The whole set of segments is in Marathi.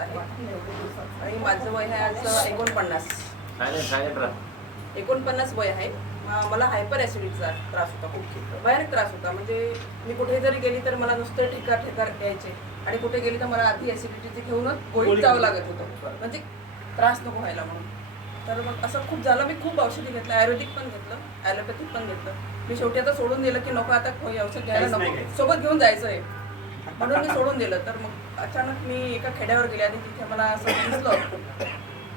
आणि माझं वय आहे आज 49 वय आहे. मला हायपर ॲसिडिटीचा त्रास होता, खूप भयानक त्रास होता. म्हणजे मी कुठे जरी गेली तर मला नुसतं ठेकार यायचे आणि कुठे गेली तर मला आधी ॲसिडिटीचे घेऊनच गोळीत जावं लागत होतं, म्हणजे त्रास नको व्हायला म्हणून. तर मग असं खूप झालं. मी खूप औषधी घेतलं, आयुर्वेदिक पण घेतलं, ॲलोपॅथिक पण घेतलं. मी शेवटी आता सोडून दिलं की नको, आता औषध घ्यायला नको, सोबत घेऊन जायचं आहे म्हणून मी सोडून दिलं. तर मग अचानक मी एका खेड्यावर गेले आणि तिथे मला असं दिसलं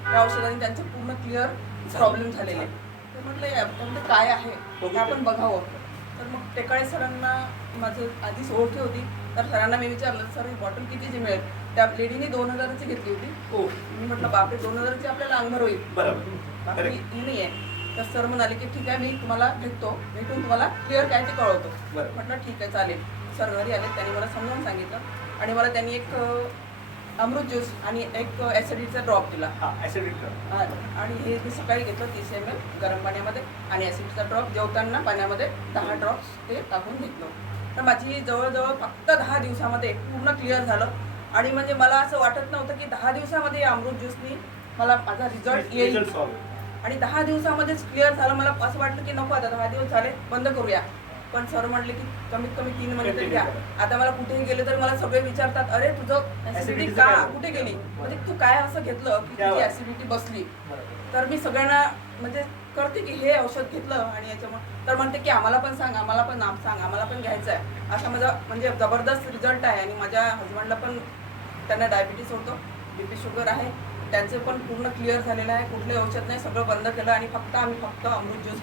त्या औषधाने त्यांचे पूर्ण क्लिअर प्रॉब्लेम झालेले. तर म्हटलं यामध्ये काय आहे ते आपण बघावं. तर मग टेकाळे सरांना माझं आधीच ओळखी होती. तर सरांना मी विचारलं, सर ही बॉटल कितीची मिळेल? त्या लेडीने 2000ची घेतली होती. मी म्हटलं बापरे, 2000ची आपल्याला अंगभर होईल, बाकी ही नाही आहे. तर सर म्हणाले की ठीक आहे, मी तुम्हाला भेटून तुम्हाला क्लिअर काय ते कळवतो. म्हटलं ठीक आहे, चालेल. सर घरी आले, त्यांनी मला समजावून सांगितलं आणि मला त्यांनी एक अमृत ज्यूस आणि एक ॲसिडिटीचा ड्रॉप दिला. आणि हे मी सकाळी घेतलं 30 ml गरम पाण्यामध्ये, आणि ॲसिडिटीचा ड्रॉप जेवताना पाण्यामध्ये 10 ड्रॉप्स ते टाकून घेतलं. तर माझी जवळजवळ फक्त 10 दिवसामध्ये पूर्ण क्लिअर झालं. आणि म्हणजे मला असं वाटत नव्हतं की 10 दिवसामध्ये अमृत ज्यूसनी मला माझा रिझल्ट येईल, आणि 10 दिवसामध्येच क्लिअर झालं. मला असं वाटलं की नको, आता 10 दिवस झाले, बंद करूया. पण सर म्हटले की कमीत कमी 3 महिने तरी घ्या. आता मला कुठेही गेले तर मला सगळे विचारतात, अरे तुझं ॲसिडिटी का कुठे गेली, म्हणजे तू काय असं घेतलं की तुझी ॲसिडिटी बसली. तर मी सगळ्यांना म्हणजे करते की हे औषध घेतलं आणि याच्यामुळे, तर म्हणते की आम्हाला पण सांग, आम्हाला पण नाम सांग, आम्हाला पण घ्यायचं आहे. असा माझा म्हणजे जबरदस्त रिझल्ट आहे. आणि माझ्या हजबंडला पण, त्यांना डायबिटीस होतं, BP शुगर आहे, त्यांचे पण पूर्ण क्लिअर झालेलं आहे. कुठले औषध नाही, सगळं बंद केलं आणि आम्ही फक्त अमृत ज्यूस